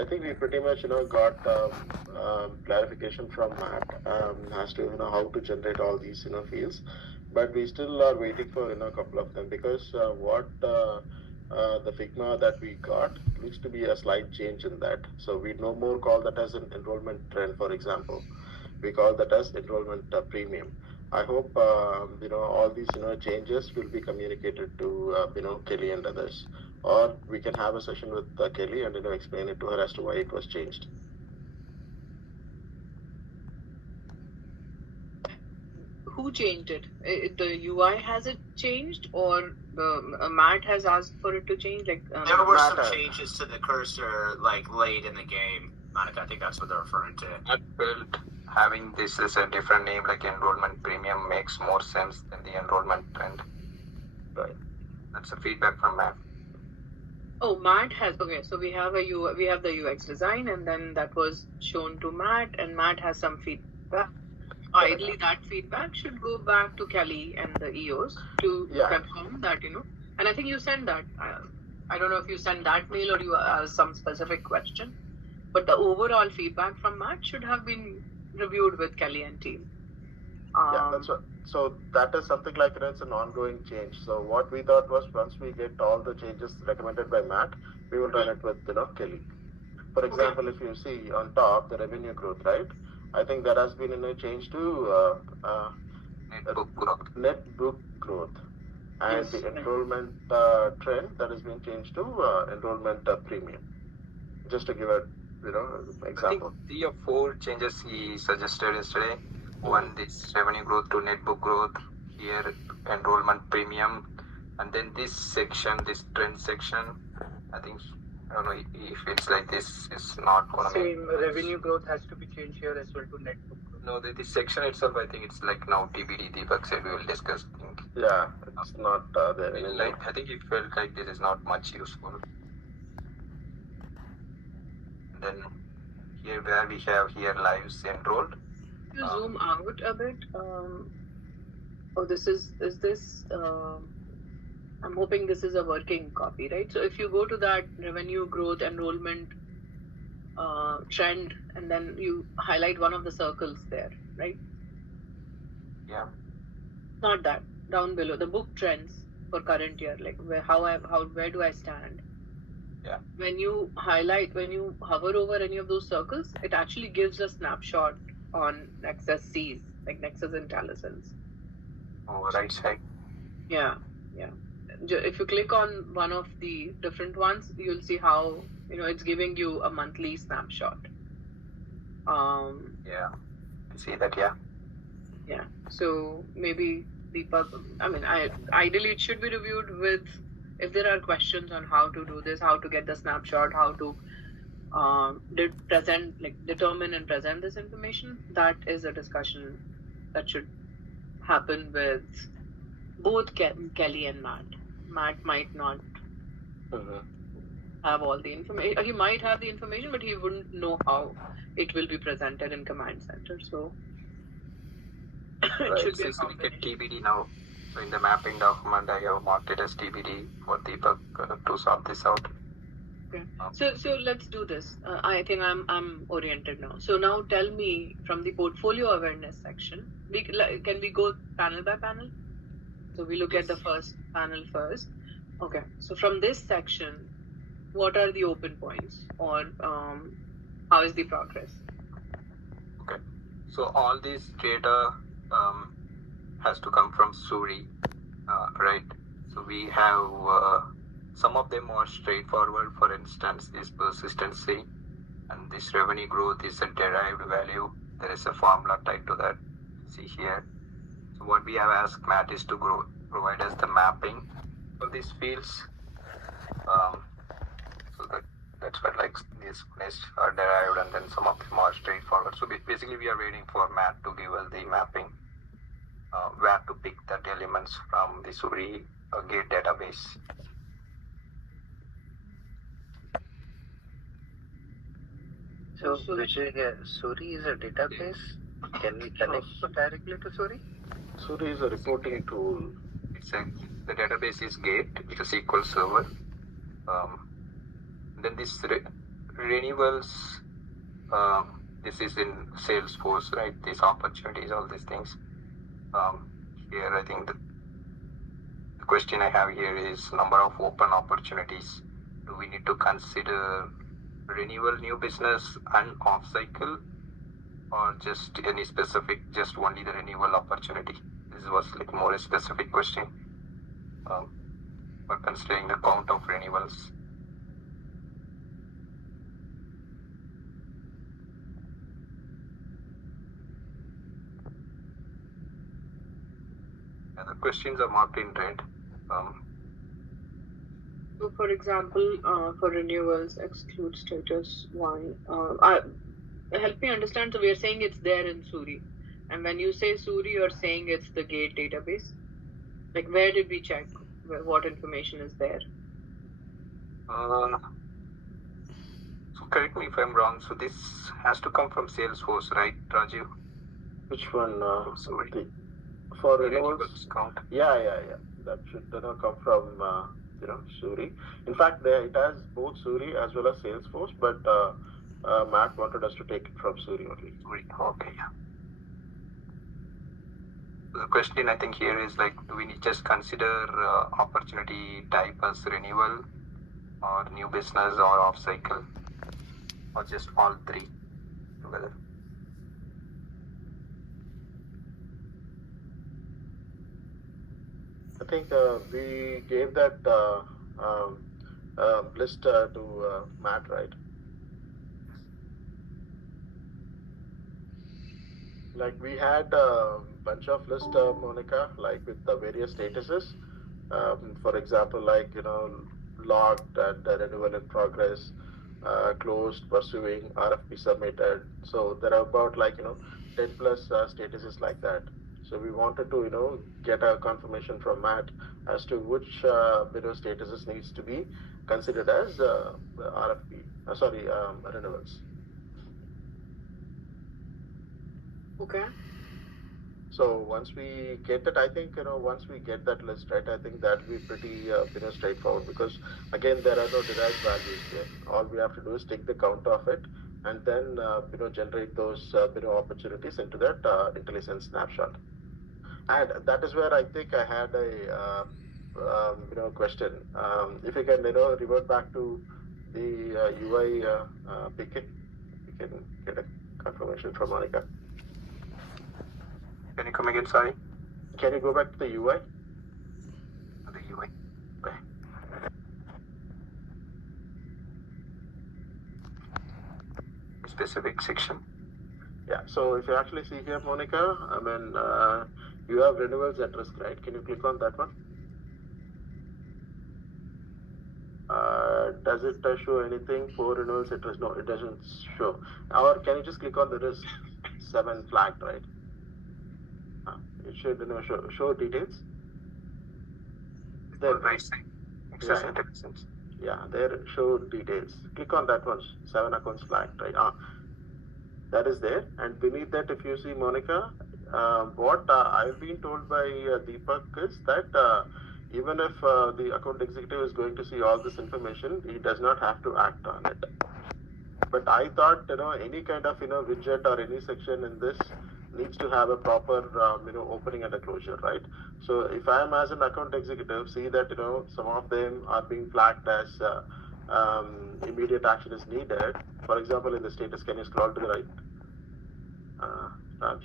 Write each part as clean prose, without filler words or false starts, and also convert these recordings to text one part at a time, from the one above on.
I think we pretty much, got clarification from Matt as to, how to generate all these, fields. But we still are waiting for, a couple of them because what the Figma that we got looks to be a slight change in that. So we no more call that as an enrollment trend, for example. We call that as enrollment premium. I hope, all these, changes will be communicated to, Kelly and others, or we can have a session with Kelly and explain it to her as to why it was changed. Who changed it? The UI has it changed, or the Matt has asked for it to change? Like there were Matt, some changes to the cursor like late in the game. Monica, I think that's what they're referring to. I felt having this as a different name like enrollment premium makes more sense than the enrollment trend. Right. That's the feedback from Matt. Oh, Matt has, okay, so we have we have the UX design, and then that was shown to Matt, and Matt has some feedback. Ideally, that feedback should go back to Kelly and the EOs to confirm that, and I think you sent that. I don't know if you sent that mail or you asked some specific question, but the overall feedback from Matt should have been reviewed with Kelly and team. Yeah, that's what. So that is something like it's an ongoing change. So what we thought was once we get all the changes recommended by Matt, we will run it with Kelly. For example, if you see on top the revenue growth, right? I think there has been a change to net book growth, and the enrollment trend that has been changed to enrollment premium. Just to give a example. I think 3 or 4 changes he suggested yesterday. One, this revenue growth to net book growth, here enrollment premium, and then this section, this trend section, I think, I don't know, he feels like this is not going to make revenue growth has to be changed here as well to net book growth. No, this section itself, I think it's like now TBD. Deepak said we will discuss. Yeah, it's not there anymore. I think he felt like this is not much useful. Then here where we have here lives enrolled. You zoom out a bit. Oh, this is this. I'm hoping this is a working copy, right? So if you go to that revenue growth enrollment trend, and then you highlight one of the circles there, right? Yeah. Not that. Down below, the book trends for current year, like where do I stand? Yeah. When you hover over any of those circles, it actually gives a snapshot on Nexus C's, like Nexus and Talison's. Oh, right side. Yeah. If you click on one of the different ones, you'll see how it's giving you a monthly snapshot. Yeah, I see that. Yeah. So maybe ideally it should be reviewed with, if there are questions on how to do this, how to get the snapshot, how to determine and present this information. That is a discussion that should happen with both Kelly and Matt. Matt might not have all the information. He might have the information, but he wouldn't know how it will be presented in Command Center. So it should be a combination. TBD now. So in the mapping document, I have marked it as TBD for Deepak to sort this out. Okay. So let's do this. I think I'm oriented now. So now tell me, from the portfolio awareness section, can we go panel by panel? So we look at the first panel first. Okay. So from this section, what are the open points, or how is the progress? Okay. So all this data has to come from Suri, right? So we have some of them are straightforward. For instance, this persistency and this revenue growth is a derived value. There is a formula tied to that. See here. So what we have asked Matt is to provide us the mapping for these fields. So that's what, like, these lists are derived, and then some of them are straightforward. So basically we are waiting for Matt to give us the mapping, where to pick that elements from the Suri Gate database. So Vijay, Suri is a database. Can we connect directly to Suri? Suri is a reporting tool. Exactly. The database is Gate, it's a SQL server. Then this renewals, this is in Salesforce, right? These opportunities, all these things. Here, I think the question I have here is number of open opportunities. Do we need to consider renewal, new business, and off cycle, or just any specific, just only the renewal opportunity? This was like more a specific question. For considering the count of renewals. And the questions are marked in red. So, for example, for renewals, exclude status one. Help me understand. So, we are saying it's there in Suri, and when you say Suri, you're saying it's the Gate database. Like, where did we check? What information is there? So correct me if I'm wrong. So this has to come from Salesforce, right, Rajiv? Which one? Sorry. For The renewals? count. Yeah. That should come from Suri. In fact, it has both Suri as well as Salesforce, but Matt wanted us to take it from Suri only. Okay. The question I think here is like, do we just consider opportunity type as renewal, or new business, or off cycle, or just all three together? I think we gave that list to Matt, right? Like we had a bunch of lists, Monica, like with the various statuses. For example, like logged and renewal in progress, closed, pursuing, RFP submitted. So there are about 10 plus statuses like that. So we wanted to get a confirmation from Matt as to which statuses needs to be considered as renewals. Okay. So once we get that, I think once we get that list, right, I think that will be pretty straightforward, because again there are no derived values here. All we have to do is take the count of it and then generate those opportunities into that IntelliSense snapshot. And that is where I think I had a question. If you can revert back to the UI PK, you can get a confirmation from Monica. Can you come again? Sorry. Can you go back to the UI? The UI. Okay. Specific section. Yeah. So if you actually see here, Monica, I mean, you have renewals at risk, right? Can you click on that one? Does it show anything for renewals at risk? No, it doesn't show. Or can you just click on the risk 7 flagged, right? It should show details. There, right side. Access IntelliSense. Yeah, there show details. Click on that one. 7 accounts flagged, right? That is there. And beneath that, if you see, Monica, what I've been told by Deepak is that even if the account executive is going to see all this information, he does not have to act on it. But I thought any kind of widget or any section in this needs to have a proper opening and a closure, right? So if I am as an account executive, see that some of them are being flagged as immediate action is needed. For example, in the status, can you scroll to the right, Raj?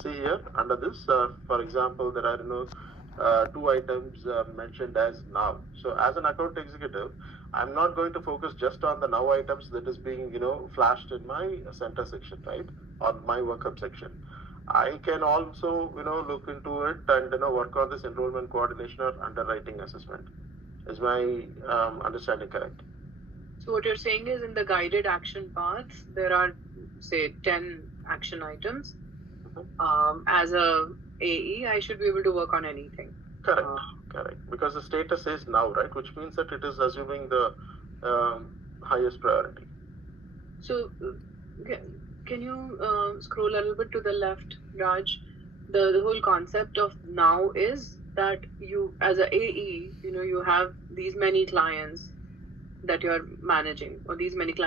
See here under this, for example, there are 2 items mentioned as now. So as an account executive, I'm not going to focus just on the now items that is being flashed in my center section, right, on my workup section. I can also look into it and work on this enrollment coordination or underwriting assessment. Is my understanding correct? So what you're saying is, in the guided action paths, there are say 10 action items. As a AE, I should be able to work on anything. Correct. Because the status is now, right? Which means that it is assuming the highest priority. So, can you scroll a little bit to the left, Raj? The whole concept of now is that you, as a AE, you have these many clients. that you're managing, or these many clients